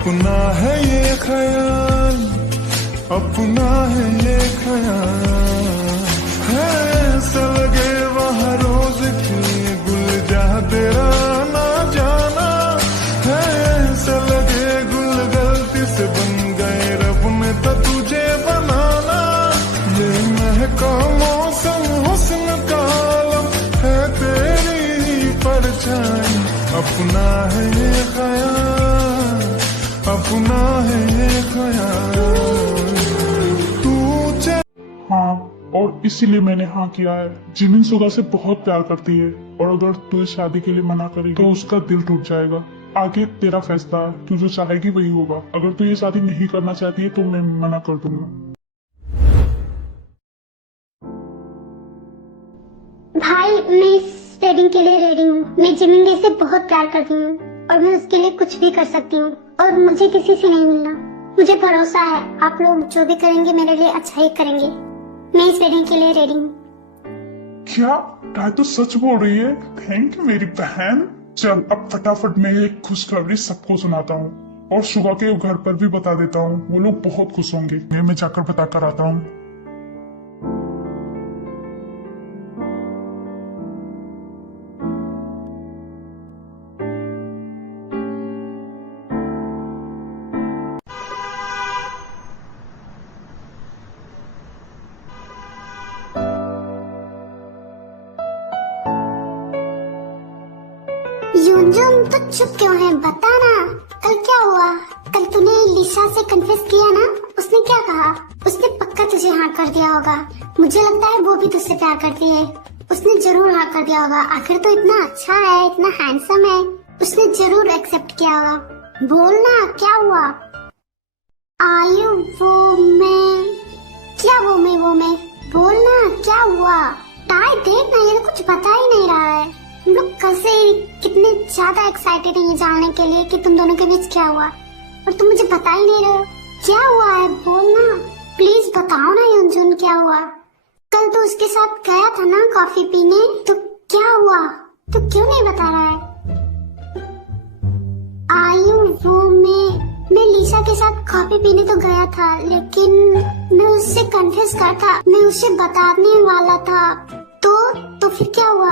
अपना है ये ख्याल, अपना है ये ख्याल, है ऐसा लगे वहाँ रोज की गुल जा तेरा ना जाना, है ऐसा लगे गुल गलती से बन गए रब ने तो तुझे बनाना। ये महका मौसम हुस्न का आलम है तेरी ही परछाई, अपना है ये ख्याल, अपना है ये ख्याल। हाँ, और इसीलिए मैंने हाँ किया है। जिमिन सुगा से बहुत प्यार करती है और अगर तू इस शादी के लिए मना करेगी तो उसका दिल टूट जाएगा। आगे तेरा फैसला है, तू जो चाहेगी वही होगा। अगर तू ये शादी नहीं करना चाहती है तो मैं मना कर दूंगा। भाई मैं इस वेडिंग के लिए रेडी हूँ। मैं जिमिन से बहुत प्यार करती हूँ और मैं उसके लिए कुछ भी कर सकती हूँ और मुझे किसी से नहीं मिलना। मुझे भरोसा है आप लोग जो भी करेंगे मेरे लिए अच्छा ही करेंगे। मैं इस वेडिंग के लिए रेडी हूँ। क्या ताई तो सच बोल रही है? थैंक यू मेरी बहन। चल अब फटाफट मैं एक खुशखबरी सबको सुनाता हूँ और सुगा के घर पर भी बता देता हूँ। वो लोग बहुत खुश होंगे। मैं जाकर बता कर आता हूँ। यूनजून तो चुप क्यों है? बता ना, कल क्या हुआ? कल तूने लिशा से कन्फेस किया ना, उसने क्या कहा? उसने पक्का तुझे हाँ कर दिया होगा। मुझे लगता है वो भी तुझसे प्यार करती है। उसने जरूर हाँ कर दिया होगा। आखिर तो इतना अच्छा है, इतना हैंडसम है, उसने जरूर एक्सेप्ट किया होगा। बोल ना क्या हुआ? आयु वो मैं क्या वो मैं बोल ना क्या हुआ? ताई देख ना, ये तो कुछ बता ही नहीं रहा है। हम लोग कल से कितने ज्यादा एक्साइटेड हैं ये जानने के लिए कि तुम दोनों के बीच क्या हुआ, और तुम मुझे बता ही नहीं रहे हो। क्या हुआ है बोलना, प्लीज बताओ ना यूनजून क्या हुआ? कल तो उसके साथ गया था ना कॉफी पीने, तो क्या हुआ? तो क्यों नहीं बता रहा है? आयु वो मैं लिशा के साथ कॉफी पीने तो गया था, लेकिन मैं उससे कन्फेस करता, मैं उसे बताने वाला था। तो फिर क्या हुआ?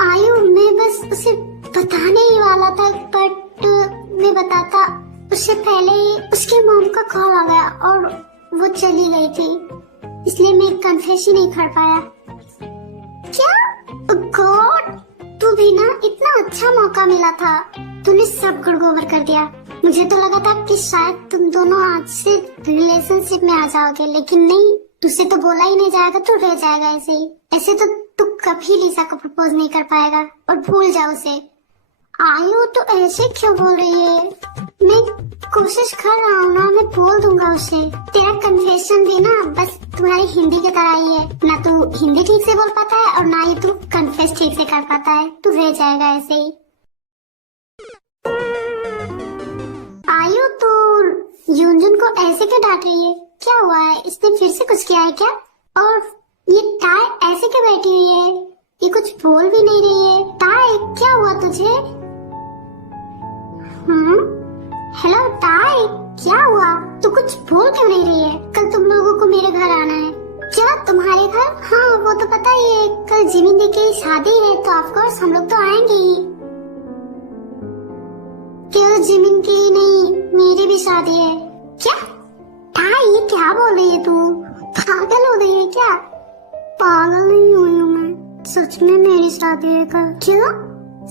आयु मैं बस उसे बताने ही वाला था, बट मैं बताता उससे पहले उसके मॉम का कॉल आ गया और वो चली गई थी, इसलिए मैं कन्फेस ही नहीं कर पाया। क्या गॉड, तू भी ना, इतना अच्छा मौका मिला था, तूने सब गड़बड़ कर दिया। मुझे तो लगा था कि शायद तुम दोनों आज से रिलेशनशिप में आ जाओगे, लेकिन नहीं, तुझसे तो बोला ही नहीं जाएगा, तो रह जाएगा ऐसे ही। ऐसे तो तू कभी लिसा को प्रपोज नहीं कर पाएगा और भूल जाओ उसे। आयु तो ऐसे क्यों बोल रही है? मैं कोशिश कर रहा हूँ ना, मैं बोल दूंगा उसे। तेरा कन्फेशन भी ना बस तुम्हारी हिंदी की तरह ही है, ना तू हिंदी ठीक से बोल पाता है और ना ही तू कन्फेस ठीक से कर पाता है, तू रह जाएगा ऐसे ही। आयु तो यूनजून को ऐसे क्यों डांट रही है? क्या हुआ है? इसने फिर से कुछ किया है क्या? और ये ताई ऐसे क्यों बैठी हुई है? ये कुछ बोल भी नहीं रही है। ताई क्या हुआ तुझे? हेलो ताई, क्या हुआ? तू कुछ बोल क्यों नहीं रही है? कल तुम लोगों को मेरे घर आना है। क्या तुम्हारे घर? हाँ वो तो पता ही है, कल जिमिन दी की शादी है, तो ऑफ कोर्स हम लोग तो आएंगे ही। केवल जिमिन की ही नहीं, मेरी भी शादी है। क्या ताई ये क्या बोल रही है? तू पागल हो गई है क्या? पागल नहीं हुई हूँ मैं, सच में मेरी शादी है कल। क्या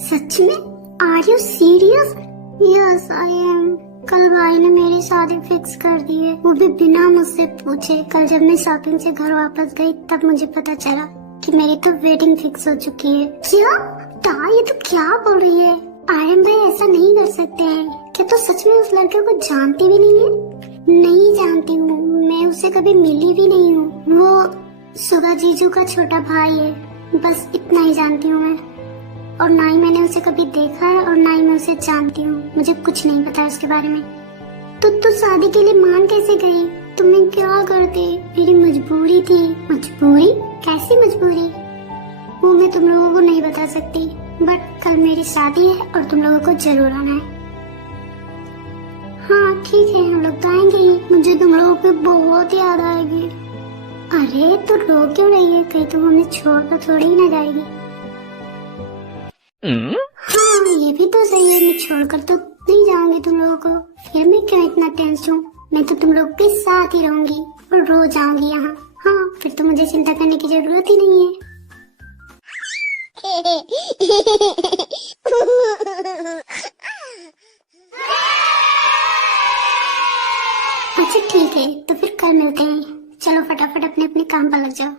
सच में? Are you serious? Yes I am. कल भाई ने मेरी शादी फिक्स कर दी है, वो भी बिना मुझसे पूछे। कल जब मैं शॉपिंग से घर वापस गई तब मुझे पता चला कि मेरी तो वेडिंग फिक्स हो चुकी है। क्या ताई ये तो क्या बोल रही है? आर्यन भाई ऐसा नहीं कर सकते हैं। क्या तो सच में उस लड़के को जानती भी नहीं है? नहीं जानती हूँ, मैं उसे कभी मिली भी नहीं हूँ। वो सुगा जीजू का छोटा भाई है, बस इतना ही जानती हूँ मैं। और ना ही मैंने उसे कभी देखा है और ना ही मैं उसे जानती हूँ। मुझे कुछ नहीं पता उसके बारे में। तो तू शादी के लिए मान कैसे गई? तुम्हें क्या करते? मेरी मजबूरी थी। मजबूरी? कैसी मजबूरी? वो मैं तुम लोगों को नहीं बता सकती, बट कल मेरी शादी है और तुम लोगों को जरूर आना है। हाँ ठीक है, हम लोग तो आएंगे ही। मुझे तुम लोगों की बहुत याद आएगी। अरे तो रो क्यों रही है? कहीं तुम हमें छोड़कर थोड़ी ही ना जाएगी। हाँ ये भी तो सही है, मैं छोड़कर तो नहीं जाऊंगी तुम लोगों को। फिर मैं क्यों इतना टेंस हूँ? मैं तो तुम लोगों के साथ ही रहूंगी और रोज आऊंगी यहाँ। हाँ फिर तो मुझे चिंता करने की जरूरत ही नहीं है। अच्छा ठीक है, तो फिर कल मिलते हैं। चलो फटाफट अपने अपने काम पर लग जाओ।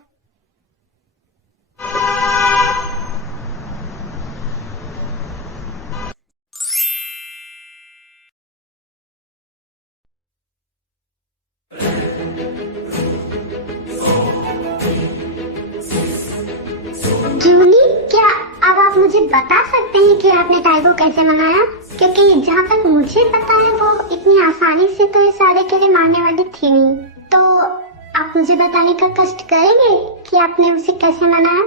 जूली, क्या अब आप मुझे बता सकते हैं कि आपने टाई को कैसे मनाया? क्योंकि जहाँ तक मुझे पता है वो इतनी आसानी से तो इस शादी के लिए मानने वाली थी नहीं। तो आप मुझे बताने का कष्ट करेंगे कि आपने उसे कैसे मनाया?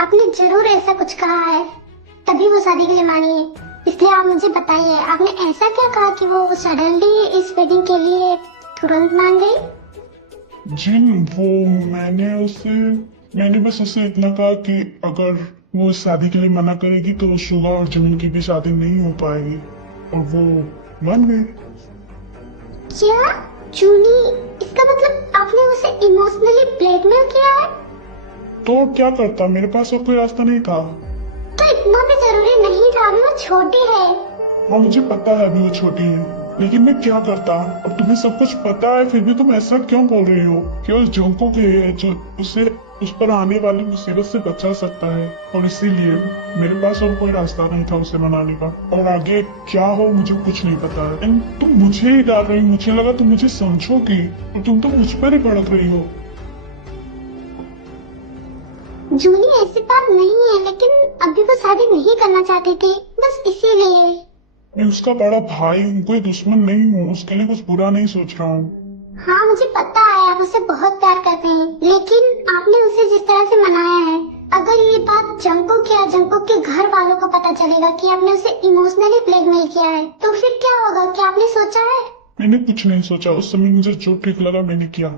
आपने जरूर ऐसा कुछ कहा है तभी वो शादी के लिए मानी है, इसलिए आप मुझे बताइए आपने ऐसा क्या कहा कि वो सडनली इस वेडिंग के लिए तुरंत मान गई? जिन वो मैंने बस उसे इतना कहा कि अगर वो इस शादी के लिए मना करेगी तो सुगा और जमीन की भी शादी नहीं हो पाएगी, और वो मान गई। क्या जूली, इसका मतलब आपने उसे इमोशनली ब्लैकमेल किया है? तो अब क्या करता, मेरे पास और कोई रास्ता नहीं था। तो इतना भी जरूरी नहीं था, अभी वो छोटी है। हाँ मुझे पता है अभी वो छोटी है, लेकिन मैं क्या करता? अब तुम्हें सब कुछ पता है फिर भी तुम ऐसा क्यों बोल रही हो? केवल जोंको के है जो उस पर आने वाली मुसीबत से बचा सकता है, और इसीलिए मेरे पास और कोई रास्ता नहीं था उसे मनाने का। और आगे क्या हो मुझे कुछ नहीं पता है। तुम मुझे ही डाल रही हो, मुझे लगा तुम मुझे समझोगी और तुम तो मुझ पर ही भड़क रही हो। जूली ऐसी बात नहीं है, लेकिन अभी वो शादी नहीं करना चाहते थे, बस इसीलिए। मैं उसका बड़ा भाई हूँ, कोई दुश्मन नहीं हूँ, उसके लिए कुछ बुरा नहीं सोच रहा हूँ। हाँ मुझे पता है आप उसे बहुत प्यार करते हैं, लेकिन आपने उसे जिस तरह से मनाया है, अगर ये बात जंको के घर वालों को पता चलेगा कि आपने उसे इमोशनली ब्लैकमेल किया है, तो फिर क्या होगा? क्या आपने सोचा है? मैंने कुछ नहीं सोचा, उस समय मुझे जो ठीक लगा मैंने किया,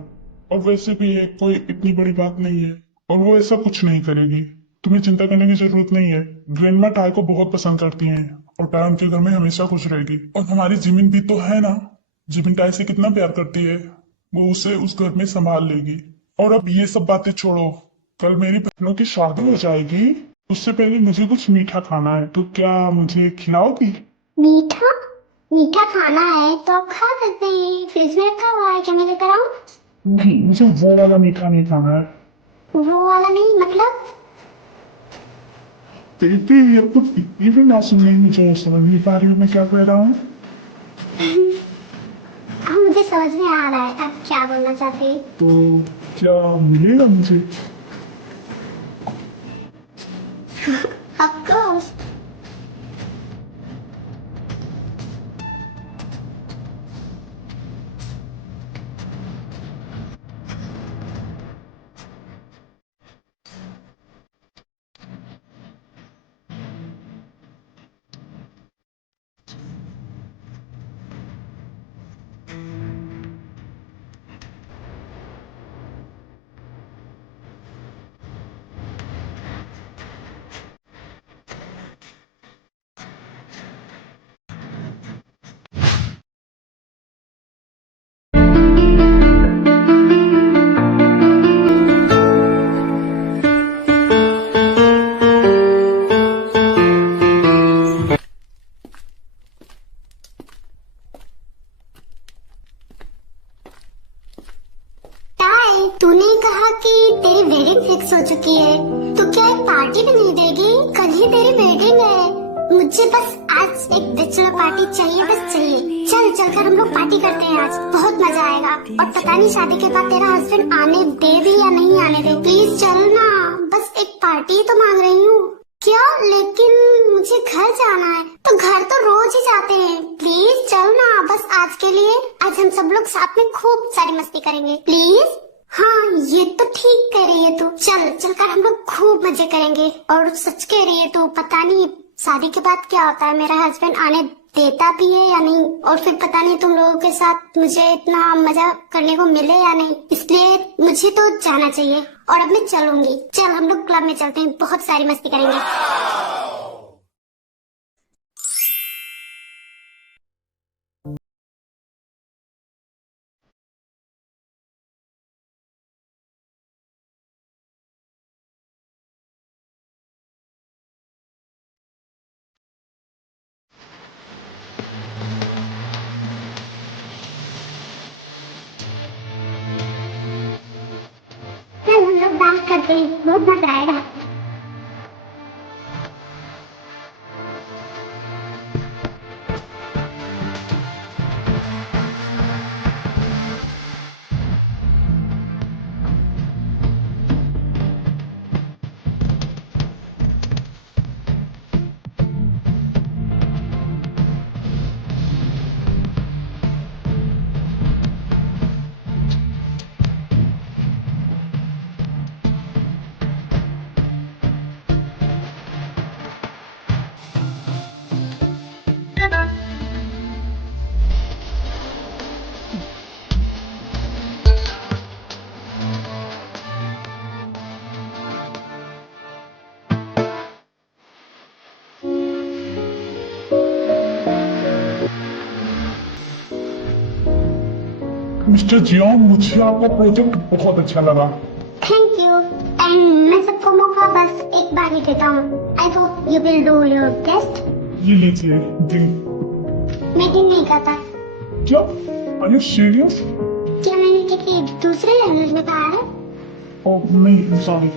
और वैसे भी ये कोई इतनी बड़ी बात नहीं है, और वो ऐसा कुछ नहीं करेगी। तुम्हें चिंता करने की जरूरत नहीं है। ग्रैंडमा टाई को बहुत पसंद करती हैं, और टाई उनके घर में हमेशा खुश रहेगी। और हमारी जिमिन भी तो है ना, जिमिन टाई से कितना प्यार करती है, वो उसे उस घर में संभाल लेगी। और अब ये सब बातें छोड़ो, कल मेरी बहनों की शादी हो जाएगी, उससे पहले मुझे कुछ मीठा खाना है, तो क्या मुझे खिलाओगी? मीठा? मीठा खाना है तो आप खा सकते हैं, फ्रिज में रखा हुआ है, क्या मैं लेकर आऊं? नहीं, मुझे वो वाला मीठा नहीं खाना है। वो वाला नहीं मतलब? बेबी ये तो इतनी भी मासूम नहीं, मुझे समझ नहीं पा रही हूँ मैं क्या कह रहा हूँ। हाँ मुझे समझ में आ रहा है आप क्या बोलना चाहते हैं। तो क्या मिलेगा मुझे? Of course. तूने कहा कि तेरी वेडिंग फिक्स हो चुकी है, तो क्या एक पार्टी भी नहीं देगी? कल ही तेरी वेडिंग है। मुझे बस आज एक बैचलर पार्टी चाहिए, बस चाहिए। चल कर हम लोग पार्टी करते हैं आज, बहुत मजा आएगा। और पता नहीं शादी के बाद तेरा हस्बैंड आने दे भी या नहीं आने दे। प्लीज चल ना, बस एक पार्टी तो मांग रही हूँ। क्या? लेकिन मुझे घर जाना है। तो घर तो रोज ही जाते हैं, प्लीज चल ना, बस आज के लिए। आज हम सब लोग साथ में खूब सारी मस्ती करेंगे, प्लीज। हाँ ये तो ठीक कह रही है तू, चल कर हम लोग खूब मजे करेंगे। और सच कह रही है तू, पता नहीं शादी के बाद क्या होता है, मेरा हस्बैंड आने देता भी है या नहीं, और फिर पता नहीं तुम लोगों के साथ मुझे इतना मजा करने को मिले या नहीं, इसलिए मुझे तो जाना चाहिए। और अब मैं चलूंगी। चल हम लोग क्लब में चलते हैं, बहुत सारी मस्ती करेंगे। चल हम लोग डांस करते हैं, बहुत मजा आएगा। मिस्टर जियोंग, मुझे आपका प्रोजेक्ट बहुत अच्छा लगा। Thank you. एंड मैं सबको मौका बस एक बार ही देता हूँ। I hope you will do your best. ये लीजिए ड्रिंक। मैं ड्रिंक नहीं करता। क्या? Are you serious? क्या मैंने किसी दूसरे लैंग्वेज में कहा है? ओह नहीं, sorry.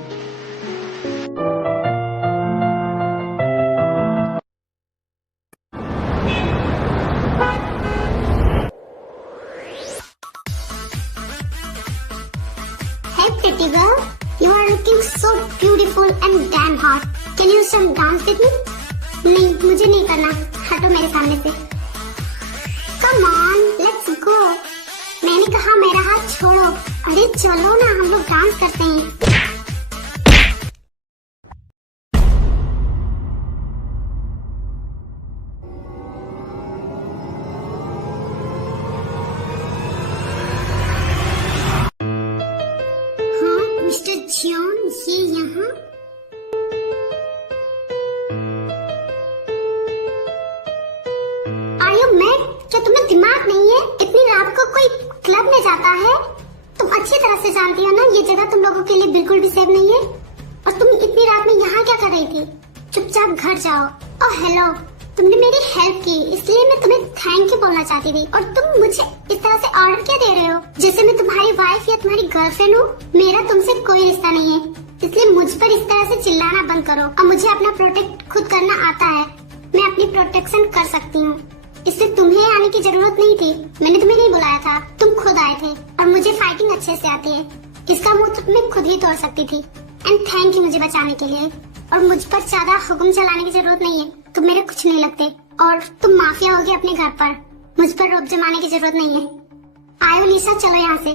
Hey pretty girl, you are looking so beautiful and damn hot. Can you some dance with me? नहीं, मुझे नहीं करना। हटो मेरे सामने से। Come on, let's go. मैंने कहा मेरा हाथ छोड़ो। अरे चलो ना, हम लोग डांस करते हैं। हाँ, मिस्टर जियोन, ये यहाँ? Are you mad? क्या तुम्हें दिमाग नहीं है? इतनी रात को कोई क्लब में जाता है? तुम अच्छी तरह से जानती हो ना, ये जगह तुम लोगों के लिए बिल्कुल भी सेफ नहीं है। और तुम इतनी रात में यहाँ क्या कर रही थी? चुपचाप घर जाओ। ओह हेलो, तुमने मेरी हेल्प की, इसलिए मैं तुम्हें थैंक यू बोलना चाहती थी। और तुम मुझे इस तरह से ऑर्डर क्या दे रहे हो, जैसे मैं तुम्हारी वाइफ या तुम्हारी गर्लफ्रेंड हूँ? मेरा तुमसे कोई रिश्ता नहीं है, इसलिए मुझ पर इस तरह से चिल्लाना बंद करो। और मुझे अपना प्रोटेक्ट खुद करना आता है। मैं अपनी प्रोटेक्शन कर सकती हूँ, इससे तुम्हें आने की जरूरत नहीं थी। मैंने तुम्हें नहीं बुलाया था, तुम खुद आए थे। और मुझे फाइटिंग अच्छे से आती है, इसका मुंह तो मैं खुद ही तोड़ सकती थी। एंड थैंक यू मुझे बचाने के लिए। और मुझ पर ज्यादा हुक्म चलाने की जरूरत नहीं है, तुम मेरे कुछ नहीं लगते। और तुम माफिया होगे अपने घर पर, मुझ पर रोब जमाने की जरूरत नहीं है। आयो लिसा, चलो यहाँ से।